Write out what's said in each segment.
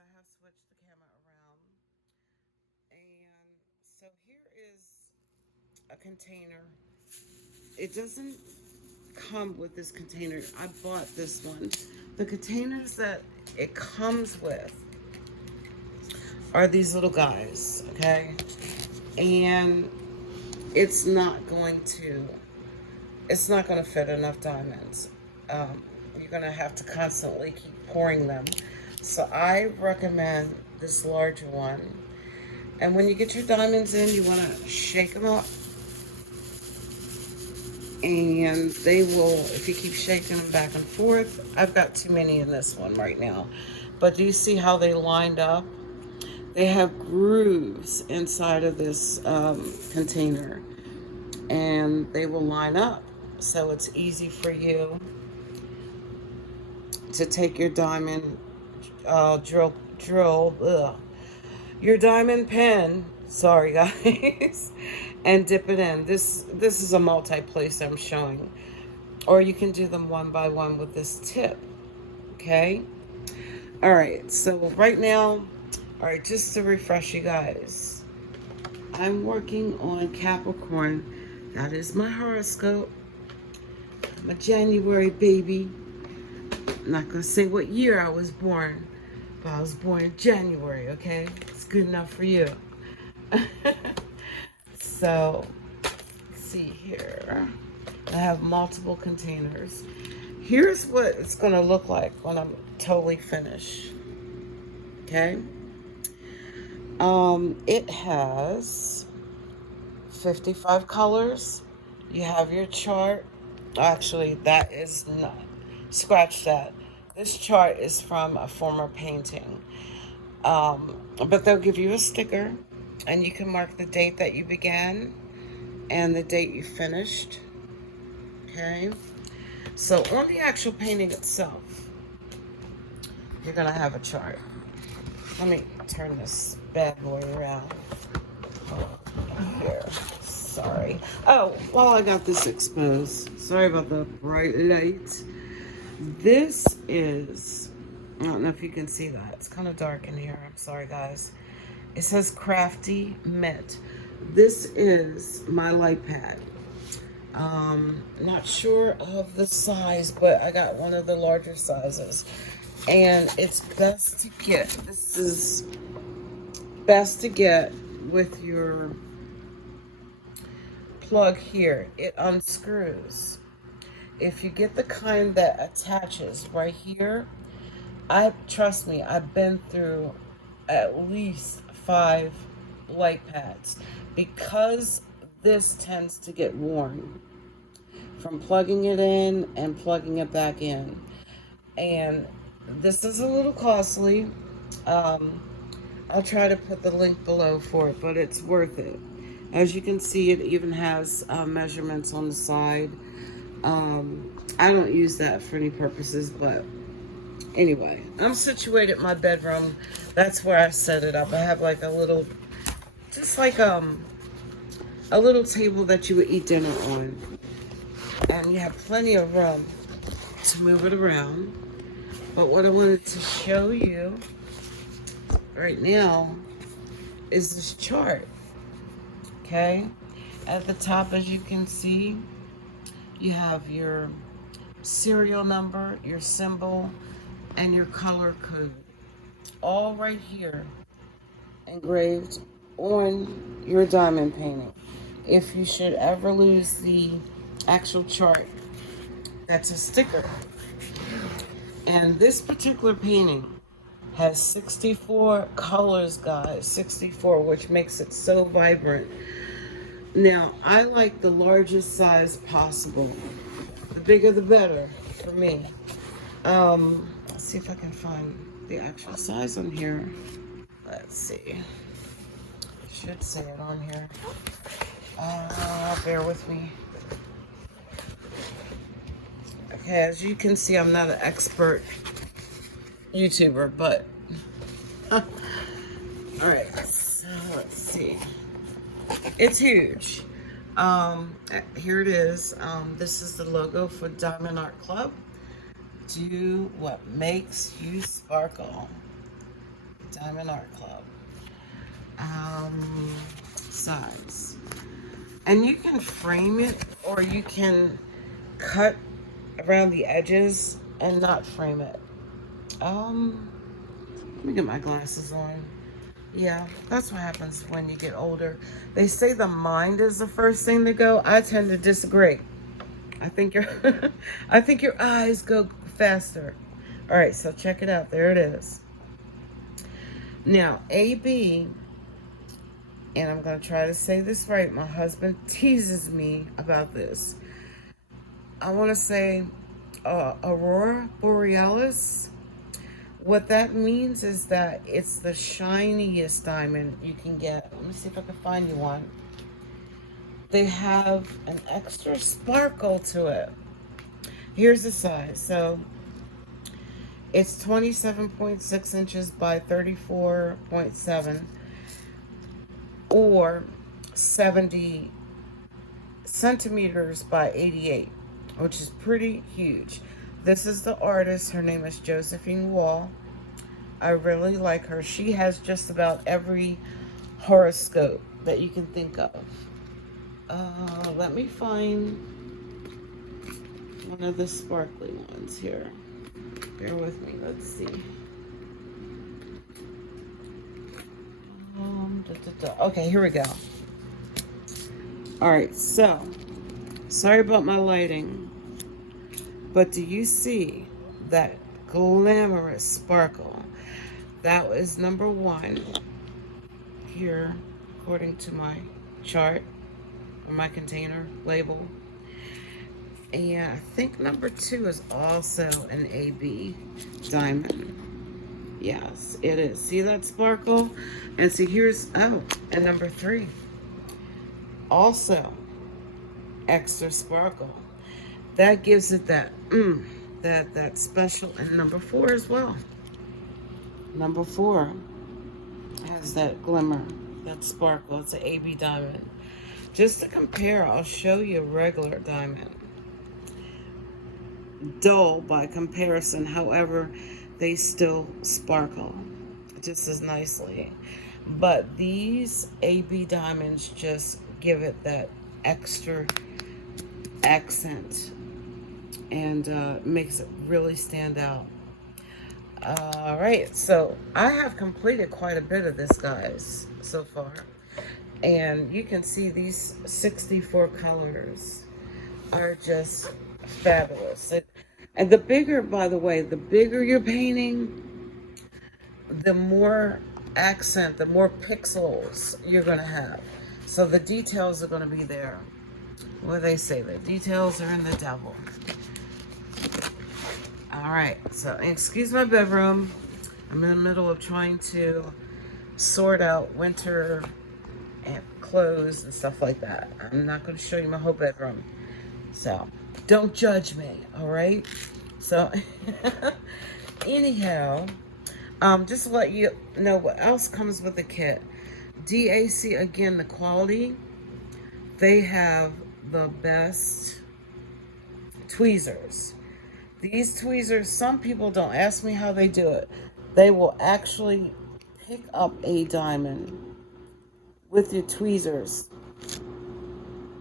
I have switched the camera around. And so here is a container. It doesn't come with this container. I bought this one. The containers that it comes with are these little guys, okay? And it's not going to fit enough diamonds. You're going to have to constantly keep pouring them. So I recommend this larger one. And when you get your diamonds in, you want to shake them up. And they will, if you keep shaking them back and forth, I've got too many in this one right now. But do you see how they lined up? They have grooves inside of this container, and they will line up. So it's easy for you to take your diamond your diamond pen. Sorry, guys, and dip it in. This is a multi-place I'm showing, or you can do them one by one with this tip. Okay. All right. So right now, all right, just to refresh you guys, I'm working on Capricorn. That is my horoscope. I'm a January baby. I'm not going to say what year I was born, but I was born in January, okay? It's good enough for you. So, let's see here. I have multiple containers. Here's what it's going to look like when I'm totally finished, okay? It has 55 colors. You have your chart. Actually, that is not. Scratch that. This chart is from a former painting. But they'll give you a sticker, and you can mark the date that you began and the date you finished. Okay? So on the actual painting itself, you're going to have a chart. Let me turn this bad boy around here. Sorry. Oh, well, I got this exposed. Sorry about the bright light. This is, I don't know if you can see that. It's kind of dark in here. I'm sorry, guys. It says Crafty Mint. This is my light pad. Not sure of the size, but I got one of the larger sizes. And it's best to get, this is best to get with your plug here. It unscrews. If you get the kind that attaches right here, trust me, I've been through at least 5 light pads because this tends to get worn from plugging it in and plugging it back in. And this is a little costly. I'll try to put the link below for it, but it's worth it. As you can see, it even has measurements on the side. I don't use that for any purposes, but anyway, I'm situated in my bedroom. That's where I set it up. I have like a little, just like a little table that you would eat dinner on. And you have plenty of room to move it around. But what I wanted to show you right now is this chart. Okay? At the top, as you can see, you have your serial number, your symbol, and your color code. All right here, engraved on your diamond painting. If you should ever lose the actual chart, that's a sticker. And this particular painting has 64 colors, guys. 64, which makes it so vibrant. Now, I like the largest size possible. The bigger the better for me. Let's see if I can find the actual size on here. Let's see. Should say it on here. Bear with me. Okay, as you can see, I'm not an expert YouTuber, but all right. So let's see. It's huge. Here it is. This is the logo for Diamond Art Club. Do what makes you sparkle. Diamond Art Club. Size. And you can frame it, or you can cut around the edges and not frame it. Let me get my glasses on. Yeah, that's what happens when you get older. They say the mind is the first thing to go. I tend to disagree. I think your I think your eyes go faster. All right, so check it out. There it is. Now, AB, and I'm going to try to say this right. My husband teases me about this. I want to say Aurora Borealis. What that means is that it's the shiniest diamond you can get. Let me see if I can find you one. They have an extra sparkle to it. Here's the size. So it's 27.6 inches by 34.7, or 70 centimeters by 88, which is pretty huge. This is the artist. Her name is Josephine Wall. I really like her. She has just about every horoscope that you can think of. Let me find one of the sparkly ones here. Bear with me. Let's see. Okay, here we go. All right, so sorry about my lighting, but do you see that glamorous sparkle? That was number one here, according to my chart or my container label. And I think number two is also an AB diamond. Yes, it is. See that sparkle? And see, here's, oh, and number three, also extra sparkle. That gives it that, that special. And number four as well. Number four has that glimmer, that sparkle. It's an AB diamond. Just to compare, I'll show you a regular diamond. Dull by comparison, however, they still sparkle just as nicely. But these AB diamonds just give it that extra accent and makes it really stand out. All right, so I have completed quite a bit of this, guys, so far. And you can see these 64 colors are just fabulous. And the bigger, by the way, the bigger you're painting, the more accent, the more pixels you're going to have. So the details are going to be there. What do they say? The details are in the devil. All right, so excuse my bedroom. I'm in the middle of trying to sort out winter and clothes and stuff like that. I'm not going to show you my whole bedroom. So don't judge me, all right? So anyhow, just to let you know what else comes with the kit. DAC, again, the quality. They have the best tweezers. These tweezers, some people don't ask me how they do it. They will actually pick up a diamond with your tweezers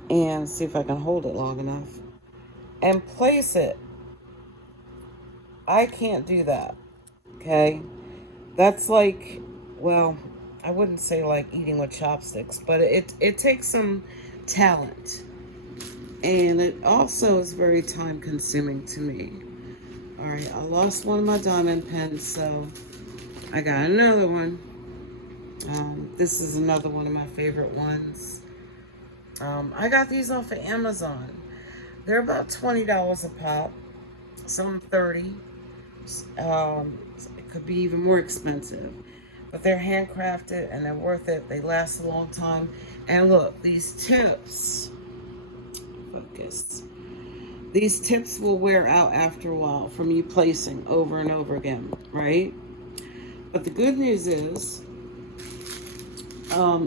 and see if I can hold it long enough and place it. I can't do that, okay? That's like, well, I wouldn't say like eating with chopsticks, but it takes some talent. And it also is very time consuming to me. All right, I lost one of my diamond pens, so I got another one. This is another one of my favorite ones. I got these off of Amazon. They're about $20 a pop, some $30. It could be even more expensive, but they're handcrafted and they're worth it. They last a long time. And look, these tips, focus. These tips will wear out after a while from you placing over and over again, right? But the good news is,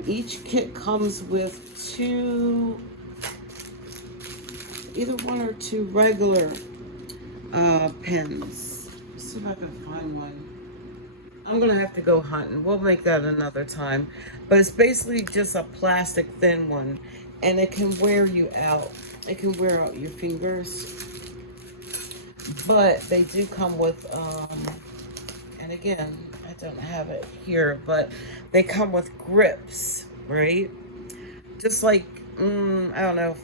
each kit comes with either one or two regular pens. Let's see if I can find one. I'm gonna have to go hunting. We'll make that another time. But it's basically just a plastic thin one, and it can wear you out. It can wear out your fingers. But they do come with, and again, I don't have it here, but they come with grips, right? Just like, I don't know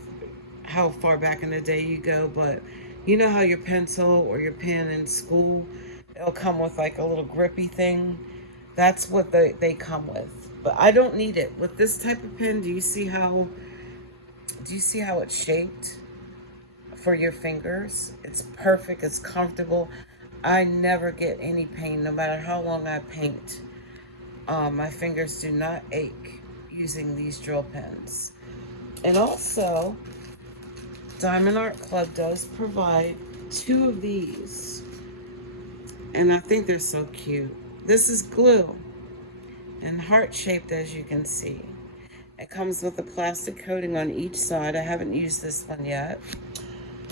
how far back in the day you go, but you know how your pencil or your pen in school, it'll come with like a little grippy thing. That's what they come with. But I don't need it. With this type of pen, do you see how it's shaped for your fingers? It's perfect, it's comfortable. I never get any pain no matter how long I paint. My fingers do not ache using these drill pens. And also, Diamond Art Club does provide 2 of these. And I think they're so cute. This is glue and heart-shaped, as you can see. It comes with a plastic coating on each side. I haven't used this one yet.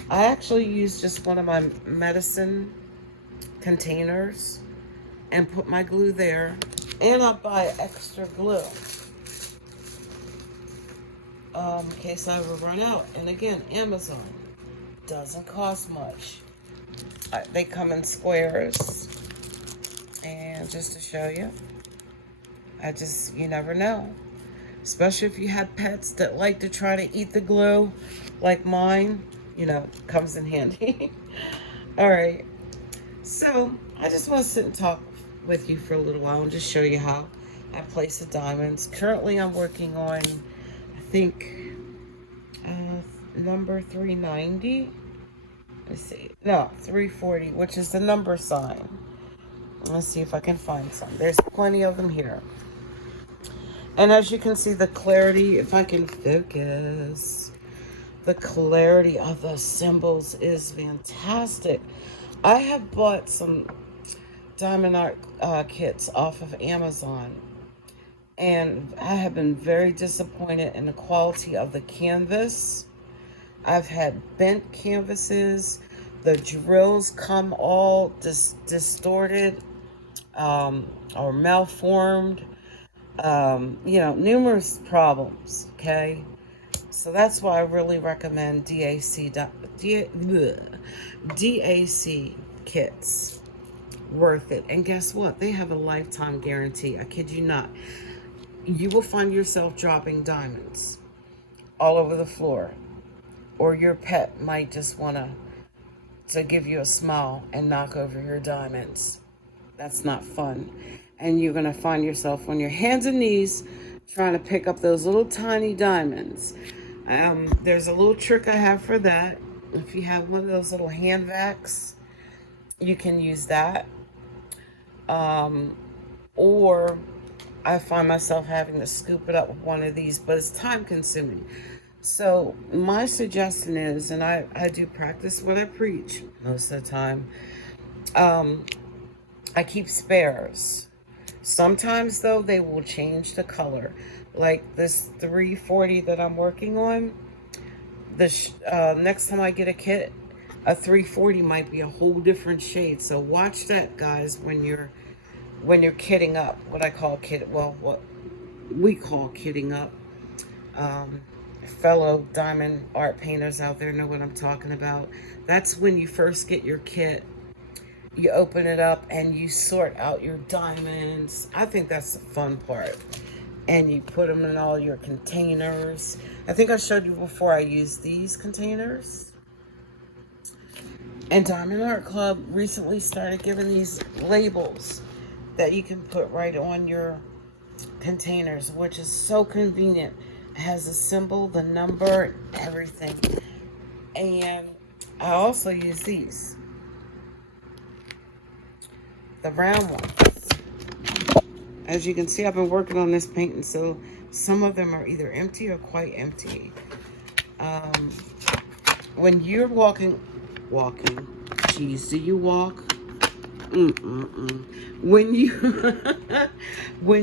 I actually used just one of my medicine containers and put my glue there. And I buy extra glue in case I ever run out. And again, Amazon doesn't cost much. They come in squares. And just to show you, you never know. Especially if you have pets that like to try to eat the glue, like mine, comes in handy. All right. So I just want to sit and talk with you for a little while and just show you how I place the diamonds. Currently, I'm working on, I think, number 390. Let's see. No, 340, which is the number sign. Let's see if I can find some. There's plenty of them here. And as you can see, the clarity, if I can focus, the clarity of the symbols is fantastic. I have bought some diamond art kits off of Amazon, and I have been very disappointed in the quality of the canvas. I've had bent canvases. The drills come all distorted or malformed. Numerous problems, okay? So that's why I really recommend DAC kits. Worth it. And guess what? They have a lifetime guarantee. I kid you not. You will find yourself dropping diamonds all over the floor. Or your pet might just want to give you a smile and knock over your diamonds. That's not fun. And you're going to find yourself on your hands and knees trying to pick up those little tiny diamonds. There's a little trick I have for that. If you have one of those little hand vacs, you can use that. Or I find myself having to scoop it up with one of these, but it's time consuming. So my suggestion is, and I do practice what I preach most of the time, I keep spares. Sometimes, though, they will change the color. Like this 340 that I'm working on, next time I get a kit, a 340 might be a whole different shade. So watch that, guys, when you're kitting up. What we call kitting up. Fellow diamond art painters out there know what I'm talking about. That's when you first get your kit. You open it up and you sort out your diamonds. I think that's the fun part. And you put them in all your containers. I think I showed you before I used these containers. And Diamond Art Club recently started giving these labels that you can put right on your containers, which is so convenient. It has a symbol, the number, everything. And I also use these. The round ones. As you can see, I've been working on this painting, so some of them are either empty or quite empty. When you're walking, geez, do you walk? When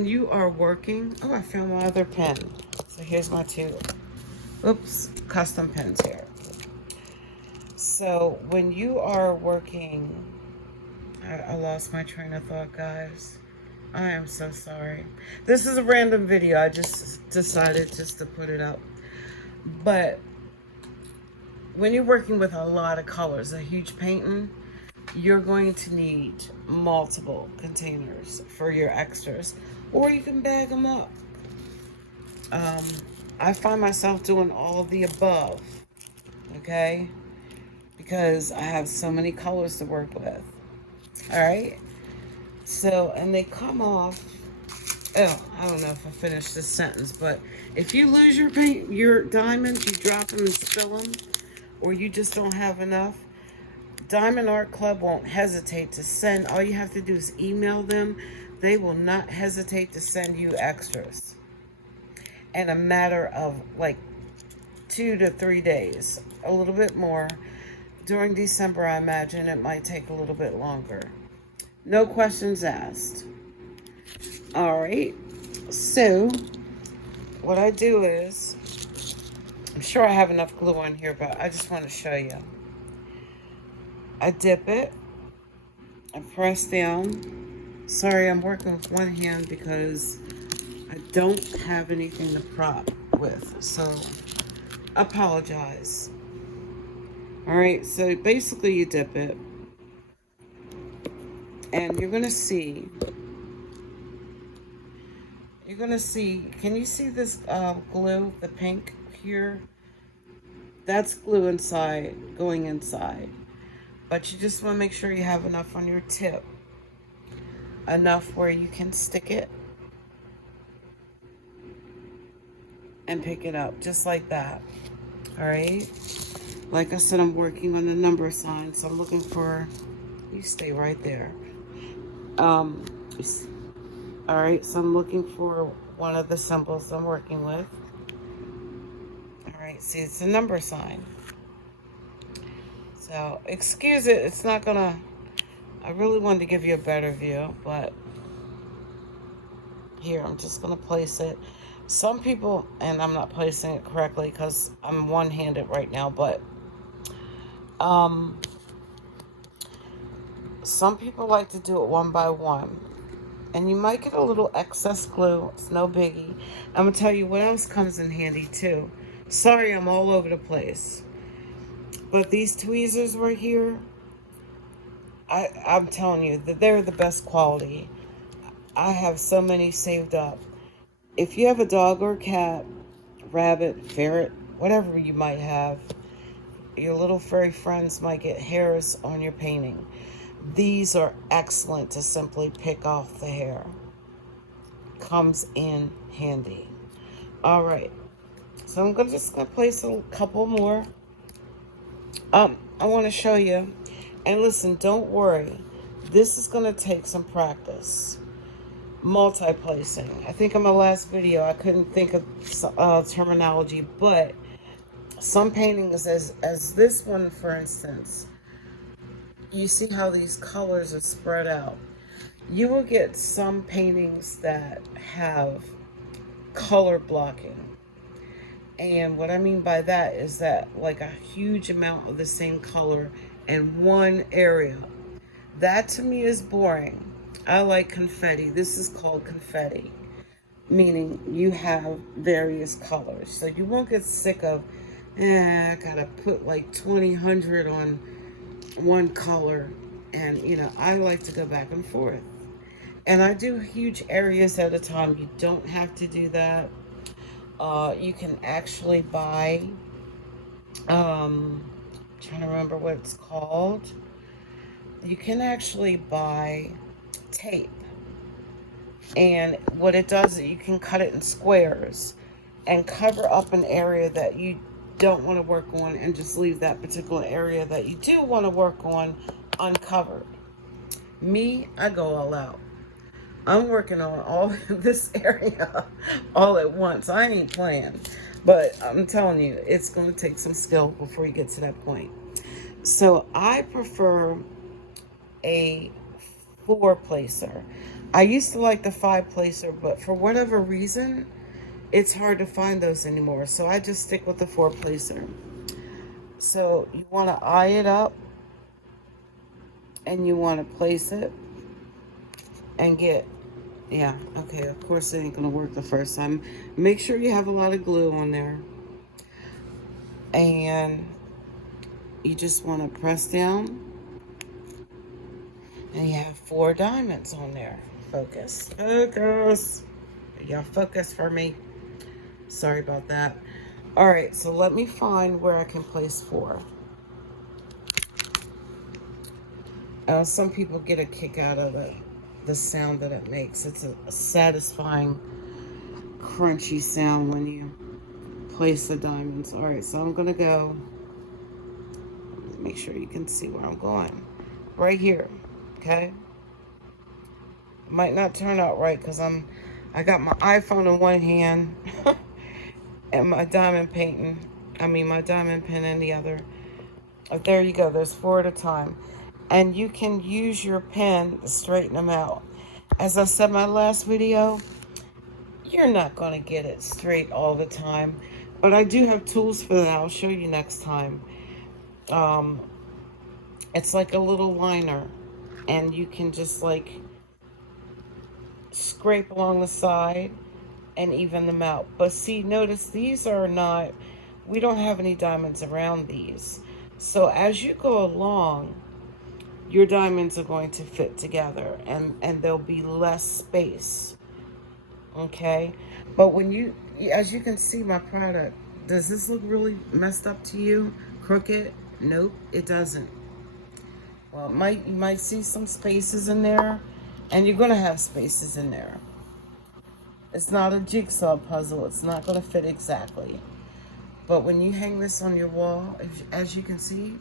you are working, oh, I found my other pen. So here's my 2, custom pens here. So when you are working, I lost my train of thought, guys. I am so sorry. This is a random video. I just decided just to put it up. But when you're working with a lot of colors, a huge painting, you're going to need multiple containers for your extras, or you can bag them up. I find myself doing all of the above, okay? Because I have so many colors to work with. All right? So, and they come off. Oh, I don't know if I finished this sentence, but if you lose your paint, your diamonds, you drop them and spill them, or you just don't have enough, Diamond Art Club won't hesitate to send. All you have to do is email them. They will not hesitate to send you extras in a matter of like 2 to 3 days, a little bit more. During December, I imagine it might take a little bit longer. No questions asked. All right, so what I do is, I'm sure I have enough glue on here, but I just want to show you. I dip it, I press down. Sorry, I'm working with one hand because I don't have anything to prop with, so apologize. All right, so basically you dip it, and you're gonna see, can you see this glue, the pink here? That's glue inside, going inside. But you just want to make sure you have enough on your tip. Enough where you can stick it and pick it up, just like that. All right? Like I said, I'm working on the number sign, so I'm looking for, you stay right there. All right, so I'm looking for one of the symbols I'm working with. All right, see, it's a number sign. So, excuse it, it's not gonna, I really wanted to give you a better view, but here, I'm just gonna place it. Some people, and I'm not placing it correctly because I'm one-handed right now, but some people like to do it one by one. And you might get a little excess glue. It's no biggie. I'm going to tell you what else comes in handy too. Sorry, I'm all over the place. But these tweezers right here, I'm telling you that they're the best quality. I have so many saved up. If you have a dog or a cat, rabbit, ferret, whatever you might have, your little furry friends might get hairs on your painting. These are excellent to simply pick off the hair. Comes in handy. All right. So I'm just going to place a couple more. I want to show you. And listen, don't worry. This is going to take some practice. Multi-placing. I think in my last video, I couldn't think of terminology, but some paintings, as this one, for instance, you see how these colors are spread out. You will get some paintings that have color blocking. And what I mean by that is that like a huge amount of the same color in one area. That to me is boring. I like confetti. This is called confetti, meaning you have various colors. So you won't get sick of, I gotta put like 2,000 on one color. And you know, I like to go back and forth. And I do huge areas at a time. You don't have to do that. You can actually buy, trying to remember what it's called. You can actually buy tape. And what it does is you can cut it in squares and cover up an area that you don't want to work on and just leave that particular area that you do want to work on uncovered. Me, I go all out. I'm working on all this area all at once. I ain't playing. But I'm telling you, it's going to take some skill before you get to that point. So I prefer a 4-placer. I used to like the 5-placer, but for whatever reason, it's hard to find those anymore. So I just stick with the 4-placer. So you want to eye it up, and you want to place it and get Yeah, okay, of course it ain't gonna work the first time. Make sure you have a lot of glue on there. And you just want to press down, and you have 4 diamonds on there. Focus, focus. Y'all focus for me. Sorry about that. All right, so let me find where I can place 4. Some people get a kick out of the sound that it makes. It's a satisfying, crunchy sound when you place the diamonds. All right, so I'm gonna go. Make sure you can see where I'm going. Right here, okay? It might not turn out right because I got my iPhone in one hand and my diamond my diamond pen in the other. There you go. There's 4 at a time. And you can use your pen to straighten them out. As I said in my last video, you're not going to get it straight all the time. But I do have tools for that. I'll show you next time. It's like a little liner. And you can just like scrape along the side and even them out. But see, notice these are not, we don't have any diamonds around these. So as you go along, your diamonds are going to fit together and there'll be less space. Okay? But when you, as you can see my product, does this look really messed up to you? Crooked? Nope, it doesn't. Well, you might see some spaces in there, and you're gonna have spaces in there. It's not a jigsaw puzzle. It's not going to fit exactly. But when you hang this on your wall, as you can see,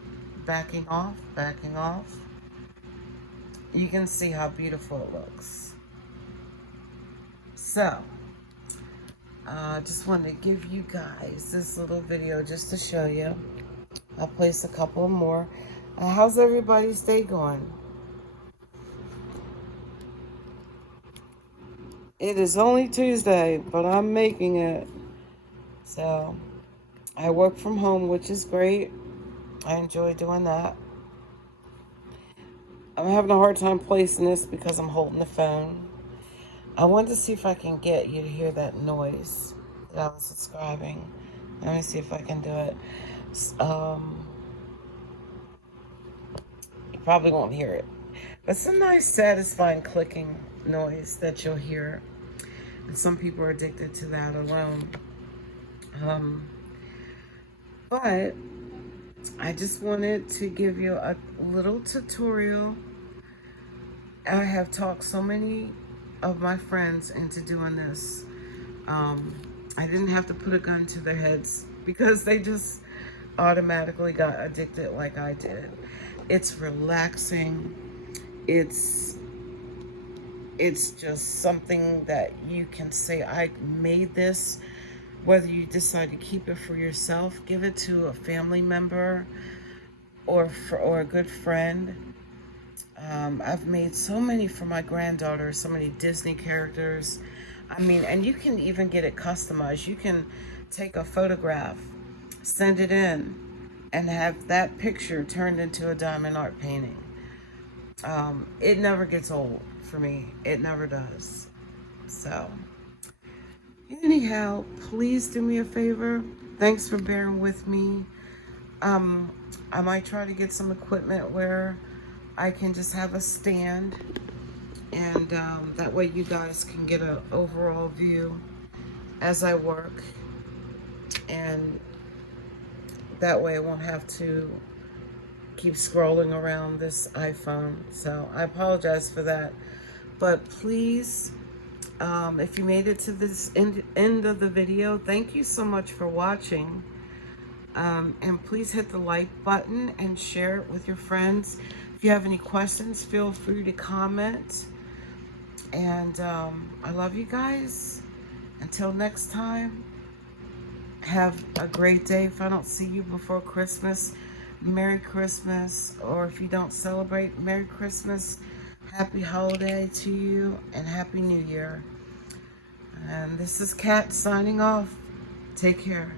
backing off, you can see how beautiful it looks. So, I just wanted to give you guys this little video just to show you. I'll place a couple more. How's everybody's day going? It is only Tuesday, but I'm making it. So, I work from home, which is great. I enjoy doing that. I'm having a hard time placing this because I'm holding the phone. I wanted to see if I can get you to hear that noise that I was describing. Let me see if I can do it. You probably won't hear it. But it's a nice, satisfying clicking noise that you'll hear. And some people are addicted to that alone. But I just wanted to give you a little tutorial. I have talked so many of my friends into doing this. I didn't have to put a gun to their heads because they just automatically got addicted like I did. It's relaxing. It's just something that you can say, I made this. Whether you decide to keep it for yourself, give it to a family member or a good friend. I've made so many for my granddaughter, so many Disney characters. And you can even get it customized. You can take a photograph, send it in, and have that picture turned into a diamond art painting. It never gets old for me. It never does. So, anyhow, please do me a favor. Thanks for bearing with me. I might try to get some equipment where I can just have a stand, and that way you guys can get an overall view as I work, and that way I won't have to keep scrolling around this iPhone. So I apologize for that, but please, if you made it to this end of the video, thank you so much for watching. And please hit the like button and share it with your friends. If you have any questions, feel free to comment. And I love you guys. Until next time, have a great day. If I don't see you before Christmas, Merry Christmas. Or if you don't celebrate, Merry Christmas, Happy Holiday to you, and Happy New Year. And this is Kat signing off. Take care.